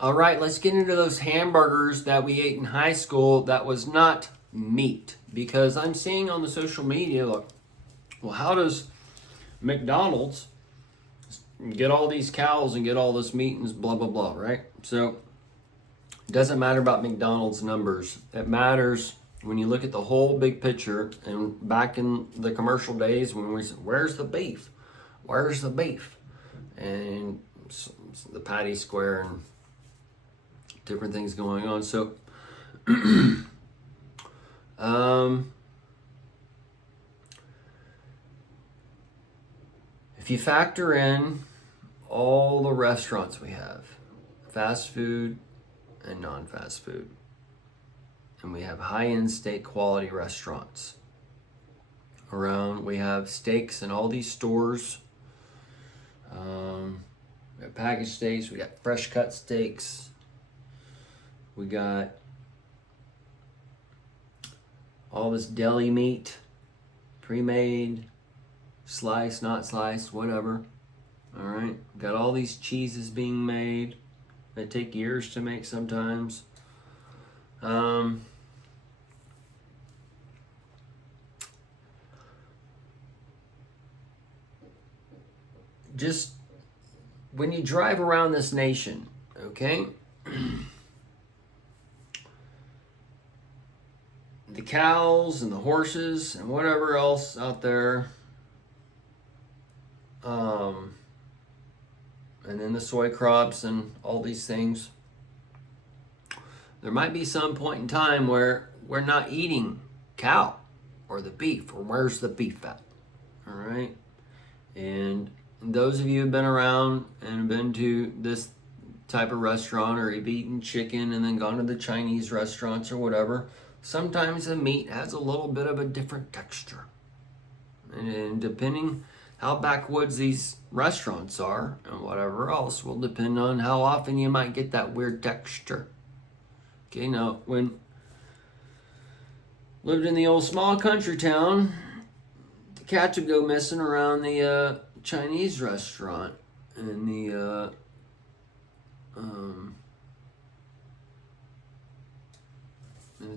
All right, let's get into those hamburgers that we ate in high school that was not meat. Because I'm seeing on the social media, look, well, how does McDonald's get all these cows and get all this meat and blah, blah, blah, right? So it doesn't matter about McDonald's numbers. It matters when you look at the whole big picture. And back in the commercial days when we said, where's the beef? Where's the beef? And the patty square and different things going on. So, if you factor in all the restaurants we have, fast food and non-fast food, and we have high-end steak quality restaurants around, we have steaks in all these stores. We got packaged steaks, we got fresh cut steaks, we got all this deli meat, pre-made, sliced, not sliced, whatever. All right, got all these cheeses being made that take years to make sometimes. Just when you drive around this nation, okay, the cows and the horses and whatever else out there, and then the soy crops and all these things, there might be some point in time where we're not eating cow or the beef, or where's the beef at? All right, and those of you who've been around and been to this type of restaurant, or you've eaten chicken and then gone to the Chinese restaurants or whatever, sometimes the meat has a little bit of a different texture. And depending how backwoods these restaurants are and whatever else will depend on how often you might get that weird texture. Okay, now when lived in the old small country town, the cats would go missing around the Chinese restaurant in the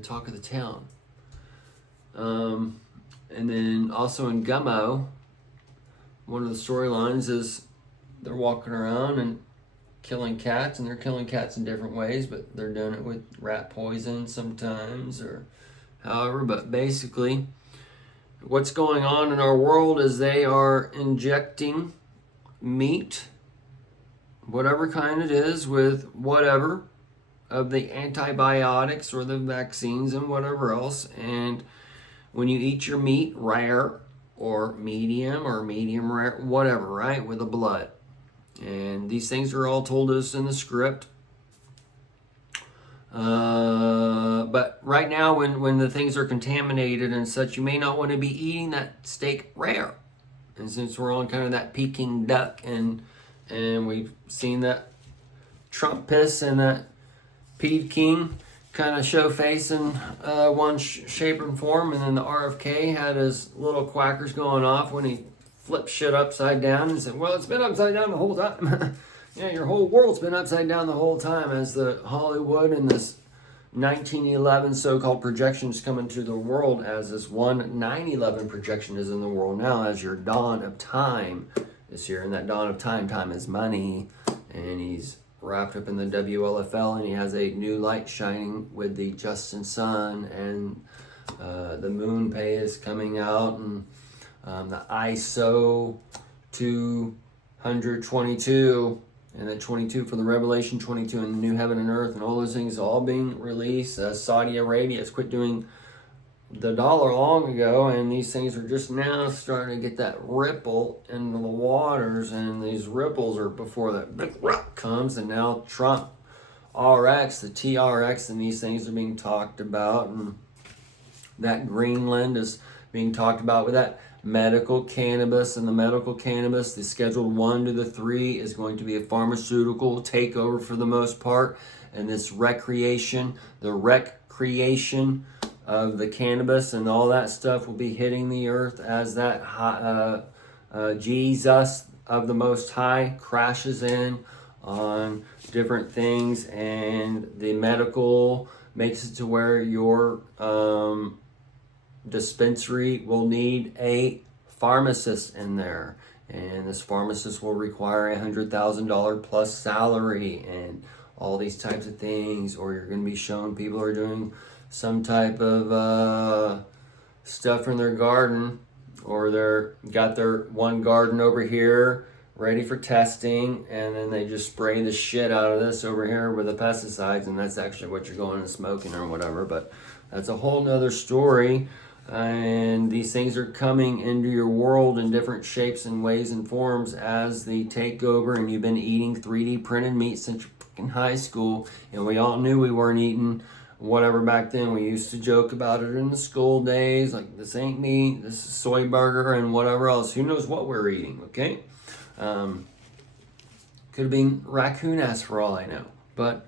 talk of the town. And then also in Gummo, one of the storylines is they're walking around and killing cats, and they're killing cats in different ways, but they're doing it with rat poison sometimes or however. But basically, what's going on in our world is they are injecting meat, whatever kind it is, with whatever of the antibiotics or the vaccines and whatever else. And when you eat your meat rare or medium rare, whatever, right, with the blood. And these things are all told us in the script. But right now, when the things are contaminated and such, you may not want to be eating that steak rare. And since we're on kind of that Peking duck, and we've seen that Trump piss and that Peking kind of show face in one shape and form, and then the RFK had his little quackers going off when he flipped shit upside down and said, well, it's been upside down the whole time. Yeah, your whole world's been upside down the whole time, as the Hollywood and this 1911 so-called projection is coming to the world, as this one 9/11 projection is in the world now, as your dawn of time is here. And that dawn of time is money, and he's wrapped up in the WLFL, and he has a new light shining with the Justin sun, and the moon pay is coming out, and the ISO 222, and then 22 for the Revelation 22 and the new heaven and earth, and all those things all being released. Saudi Arabia has quit doing the dollar long ago, and these things are just now starting to get that ripple into the waters, and these ripples are before that big rock comes. And now Trump RX, the TRX, and these things are being talked about, and that Greenland is being talked about with that medical cannabis. And the medical cannabis, the scheduled 1 to the 3, is going to be a pharmaceutical takeover for the most part. And this recreation of the cannabis and all that stuff will be hitting the earth as that Jesus of the Most High crashes in on different things, and the medical makes it to where your dispensary will need a pharmacist in there, and this pharmacist will require $100,000 plus salary and all these types of things. Or you're going to be showing people are doing some type of stuff in their garden, or they're got their one garden over here ready for testing, and then they just spray the shit out of this over here with the pesticides, and that's actually what you're going and smoking or whatever. But that's a whole nother story. And these things are coming into your world in different shapes and ways and forms as they take over. And you've been eating 3D printed meat since you're high school, and we all knew we weren't eating whatever back then. We used to joke about it in the school days, like, this ain't meat, this is soy burger and whatever else. Who knows what we're eating, okay? Could have been raccoon ass for all I know. But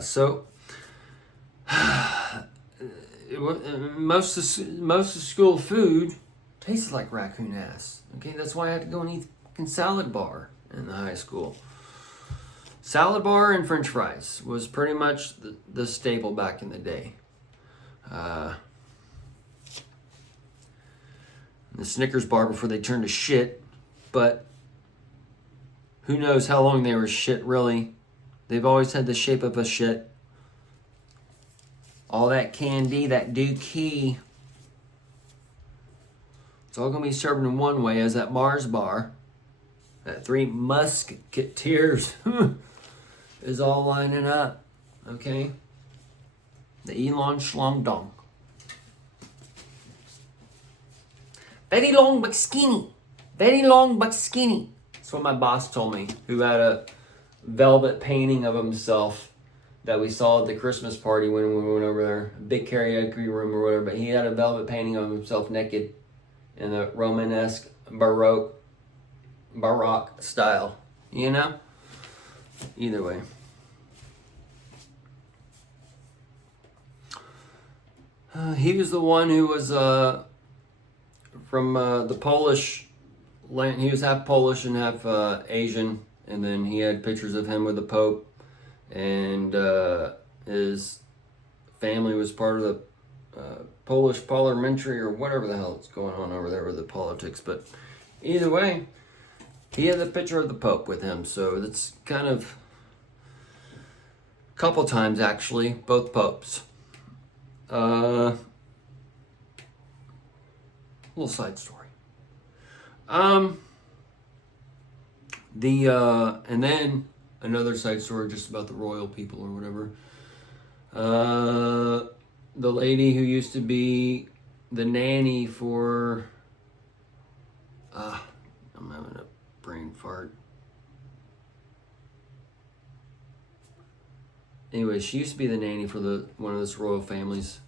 so most of school food tasted like raccoon ass. Okay, that's why I had to go and eat salad bar in the high school. Salad bar and French fries was pretty much the staple back in the day. The Snickers bar before they turned to shit, but who knows how long they were shit, really. They've always had the shape of a shit. All that candy, that dookie, it's all going to be served in one way as that Mars bar. That Three Musketeers is all lining up. Okay? The Elon Schlong Dong. Very long but skinny. Very long but skinny. That's what my boss told me, who had a velvet painting of himself that we saw at the Christmas party when we went over there. A big karaoke room or whatever. But he had a velvet painting of himself naked in a Romanesque Baroque style. You know? Either way. He was the one who was from the Polish land. He was half Polish and half Asian, and then he had pictures of him with the Pope, and his family was part of the Polish parliamentary or whatever the hell is going on over there with the politics. But either way, he had the picture of the Pope with him, so that's kind of a couple times actually, both popes. Little side story. And then another side story just about the royal people or whatever. The lady who used to be the nanny for, I'm having a brain fart. Anyway, she used to be the nanny for one of those royal families.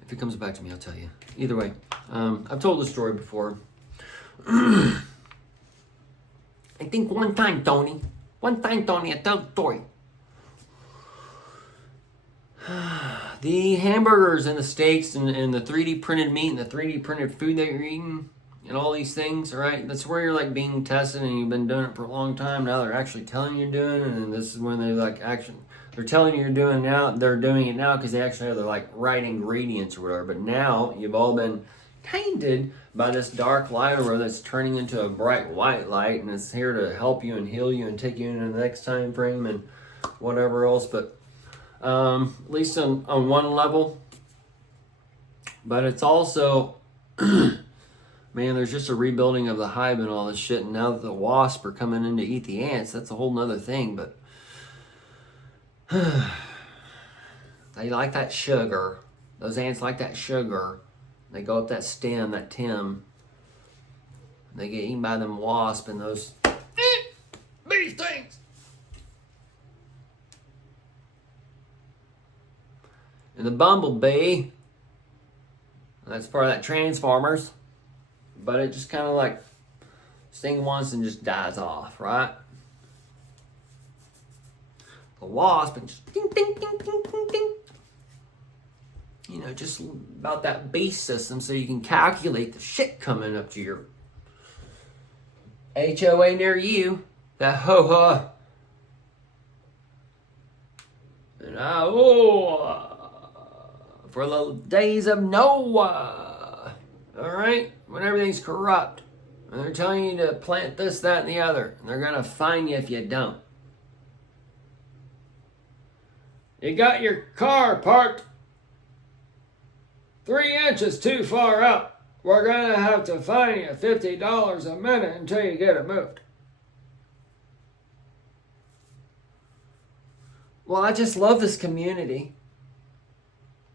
If it comes back to me, I'll tell you. Either way, I've told the story before. I think one time, Tony, I told the story. The hamburgers and the steaks and the 3D printed meat and the 3D printed food that you're eating and all these things, all right? That's where you're like being tested and you've been doing it for a long time. Now they're actually telling you you're doing it, and this is when they're like they're telling you you're doing now. They're doing it now because they actually have the like right ingredients or whatever. But now you've all been tainted by this dark light over that's turning into a bright white light, and it's here to help you and heal you and take you into the next time frame and whatever else. But at least on one level. But it's also, man, there's just a rebuilding of the hive and all this shit. And now that the wasps are coming in to eat the ants, that's a whole nother thing. But they like that sugar. Those ants like that sugar. They go up that stem, that Tim. They get eaten by them wasps and those bee things. And the bumblebee, that's part of that Transformers, but it just kind of like stings once and just dies off, right? The wasp and just ding, ding, ding, ding, ding, ding. You know, just about that beast system so you can calculate the shit coming up to your HOA near you. that ho-ha. And for the days of Noah. All right? When everything's corrupt. And they're telling you to plant this, that, and the other. And they're going to fine you if you don't. You got your car parked 3 inches too far up. We're going to have to fine you $50 a minute until you get it moved. Well, I just love this community.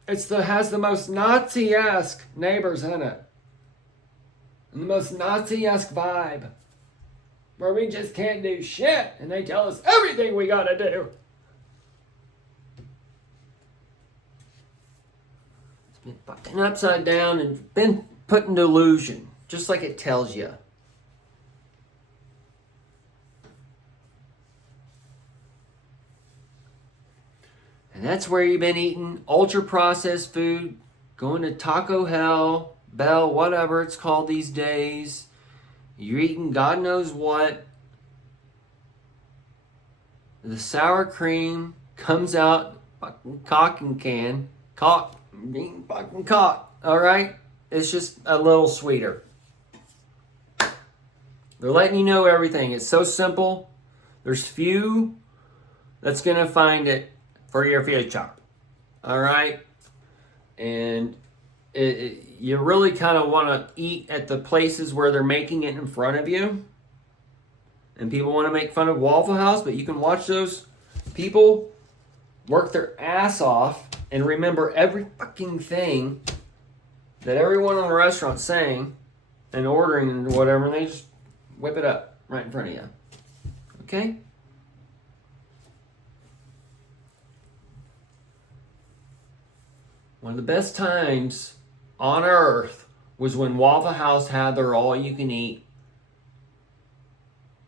Has the most Nazi-esque neighbors in it. And the most Nazi-esque vibe. Where we just can't do shit. And they tell us everything we gotta do. It's been fucking upside down and been put in delusion. Just like it tells you. And that's where you've been eating ultra-processed food, going to Taco Hell, Bell, whatever it's called these days. You're eating God knows what. The sour cream comes out fucking cock and can. Cock. Being fucking cock. Alright? It's just a little sweeter. They're letting you know everything. It's so simple. There's few that's going to find it for your future. Alright? And you really kind of want to eat at the places where they're making it in front of you. And people want to make fun of Waffle House, but you can watch those people work their ass off and remember every fucking thing that everyone in the restaurant's saying and ordering and whatever, and they just whip it up right in front of you. Okay? One of the best times on earth was when Waffle House had their all-you-can-eat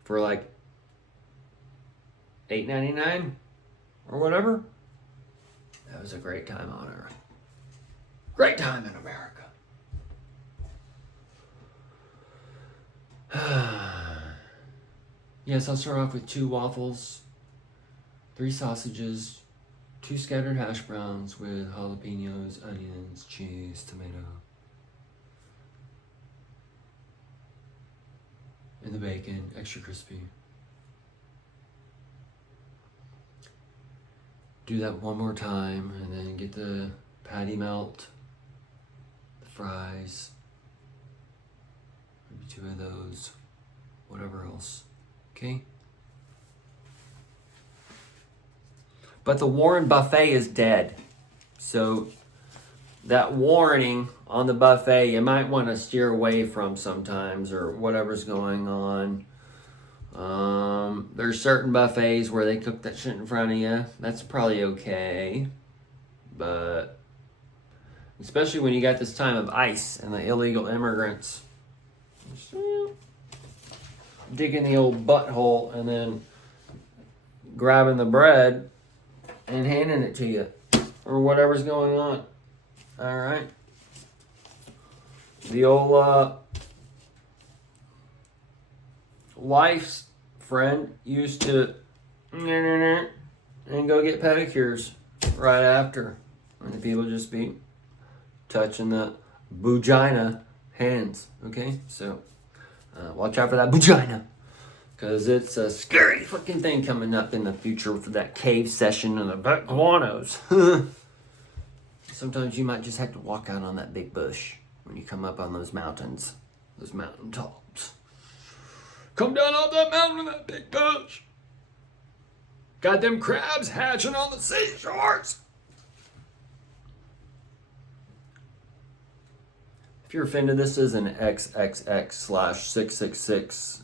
for like $8.99 or whatever. That was a great time on earth. Great time in America. Yes, I'll start off with 2 waffles, 3 sausages, 2 scattered hash browns with jalapenos, onions, cheese, tomato, and the bacon, extra crispy. Do that one more time, and then get the patty melt, the fries, maybe 2 of those, whatever else. Okay? But the Warren buffet is dead. So that warning on the buffet, you might want to steer away from sometimes, or whatever's going on. There's certain buffets where they cook that shit in front of you. That's probably okay. But especially when you got this time of ICE and the illegal immigrants digging the old butthole and then grabbing the bread and handing it to you, or whatever's going on. All right. The old wife's friend used to and go get pedicures right after, and the people just be touching the vagina hands. Okay, so watch out for that vagina. Because it's a scary fucking thing coming up in the future for that cave session and the Baguanos. Sometimes you might just have to walk out on that big bush when you come up on those mountains. Those mountain tops. Come down off that mountain in that big bush. Got them crabs hatching on the seashores. If you're offended, this is an XXX/666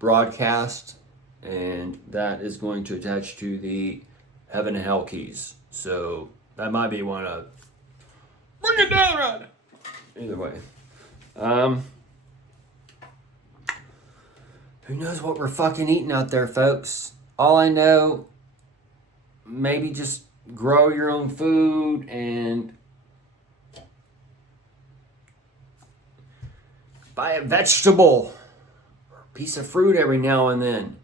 broadcast, and that is going to attach to the heaven and hell keys. So that might be one of bring it down right now. Either way, who knows what we're fucking eating out there, folks? All I know, maybe just grow your own food and buy a vegetable. Piece of fruit every now and then.